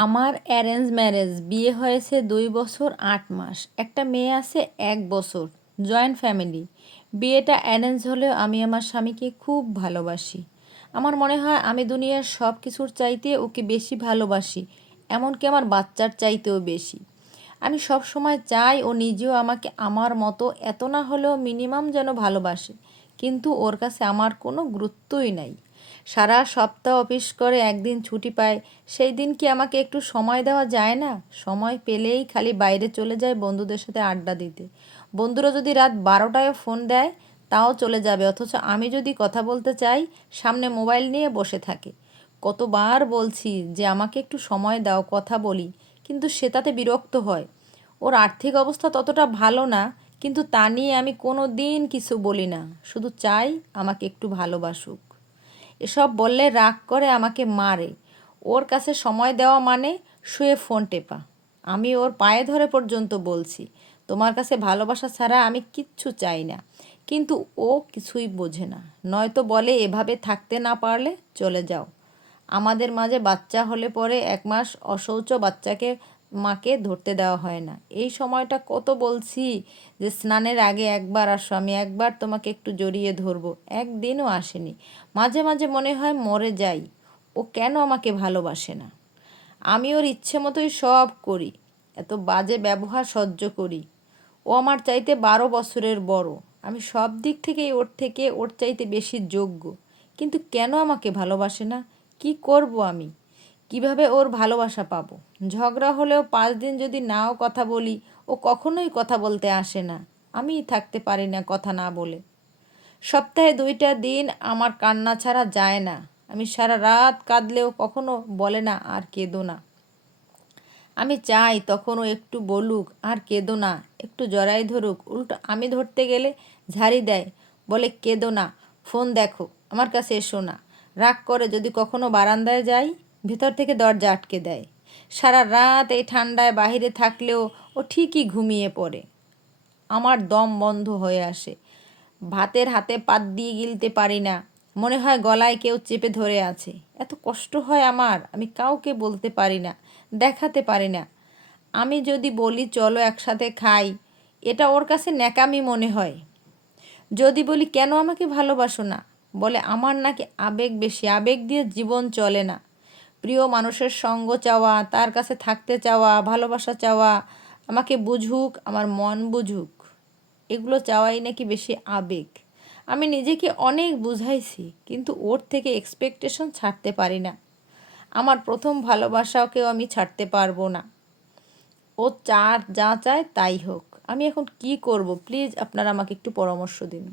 আমার arrange marriage, বিয়ে হয়েছে 2 বছর 8 মাস, একটা মেয়ে আছে 1 বছর, জয়েন্ট ফ্যামিলি। বিয়েটা অ্যারেঞ্জ হলেও আমি আমার স্বামীকে খুব ভালোবাসি। আমার মনে হয় আমি দুনিয়ার সব কিছুর চাইতে ওকে বেশি ভালোবাসি, এমনকি আমার বাচ্চার চাইতেও বেশি। আমি সব সময় চাই ও নিজেও আমাকে আমার মতো এত না হলেও মিনিমাম যেন ভালোবাসে, কিন্তু ওর কাছে আমার কোনো গুরুত্বই নাই। সারা সপ্তাহ অফিস করে একদিন ছুটি পায়, সেই দিন কি আমাকে একটু সময় দেওয়া যায় না? সময় পেলেই খালি বাইরে চলে যায় বন্ধুদের সাথে আড্ডা দিতে। বন্ধুরা যদি রাত 12টায় ফোন দেয় তাও চলে যাবে, অথচ আমি যদি কথা বলতে চাই সামনে মোবাইল নিয়ে বসে থাকে। কতবার বলছি যে আমাকে একটু সময় দাও, কথা বলি, কিন্তু সে তাতে বিরক্ত হয়। ওর আর্থিক অবস্থা ততটা ভালো না, কিন্তু তা নিয়ে আমি কোনো দিন কিছু বলি না, শুধু চাই আমাকে একটু ভালোবাসুক। এসব বললে রাগ করে আমাকে মারে। ওর কাছে সময় দেওয়া মানে শুয়ে ফোন টেপা। আমি ওর পায়ে ধরে পর্যন্ত বলছি, তোমার কাছে ভালোবাসা ছাড়া আমি কিচ্ছু চাই না। কিন্তু ও কিছুই বোঝে না, নয়তো বলে এভাবে থাকতে না পারলে চলে যাও। আমাদের মাঝে বাচ্চা হলে পরে 1 মাস অশৌচ বাচ্চাকে মাকে ধরতে দেওয়া হয় না। এই সময়টা কত বলছি যে স্নানের আগে একবার আসো, আমি একবার তোমাকে একটু জড়িয়ে ধরবো, একদিনও আসেনি। মাঝে মাঝে মনে হয় মরে যাই, ও কেন আমাকে ভালোবাসে না। আমি ওর ইচ্ছে মতোই সব করি, এত বাজে ব্যবহার সহ্য করি। ও আমার চাইতে 12 বছরের বড়, আমি সব দিক থেকেই ওর চাইতে বেশি যোগ্য, কিন্তু কেন আমাকে ভালোবাসে না? কি করব আমি? কিভাবে ওর ভালোবাসা পাবো? ঝগড়া হলেও 5 দিন যদি নাও কথা বলি, ও কখনোই কথা বলতে আসে না। আমিই থাকতে পারি না কথা না বলে। সপ্তাহে 2টা দিন আমার কান্না ছাড়া যায় না। আমি সারা রাত কাঁদলেও কখনো বলে না আর কেঁদো না। আমি চাই তখন ও একটু বলুক আর কেঁদো না, একটু জড়াই ধরুক, উল্টো আমি ধরতে গেলে ঝাড়ি দেয়, বলে কেঁদো না, ফোন দেখো, আমার কাছে এসো না। রাগ করে যদি কখনো বারান্দায় যাই, ভেতর থেকে দরজা আটকে দেয়। সারা রাত এই ঠান্ডায় বাইরে থাকলেও ও ঠিকই ঘুমিয়ে পড়ে। আমার দম বন্ধ হয়ে আসে, ভাতের হাতে পাত দিয়ে গিলতে পারি না, মনে হয় গলায় কেউ চেপে ধরে আছে। এত কষ্ট হয় আমার, আমি কাউকে বলতে পারি না, দেখাতে পারি না। আমি যদি বলি চলো একসাথে খাই, এটা ওর কাছে ন্যাকামি মনে হয়। যদি বলি কেন আমাকে ভালোবাসো না, বলে আমার নাকি আবেগ বেশি, আবেগ দিয়ে জীবন চলে না। প্রিয় মানুষের সঙ্গ চাওয়া, তার কাছে থাকতে চাওয়া, ভালোবাসা চাওয়া, আমাকে বুঝুক, আমার মন বুঝুক, এগুলো চাওয়াই নাকি বেশি আবেগ। আমি নিজেকে অনেক বুঝাইছি, কিন্তু ওর থেকে এক্সপেকটেশন ছাড়তে পারি না। আমার প্রথম ভালোবাসাকেও আমি ছাড়তে পারবো না। ও যা চায় তাই হোক। আমি এখন কি করব? প্লিজ আপনারা আমাকে একটু পরামর্শ দিন।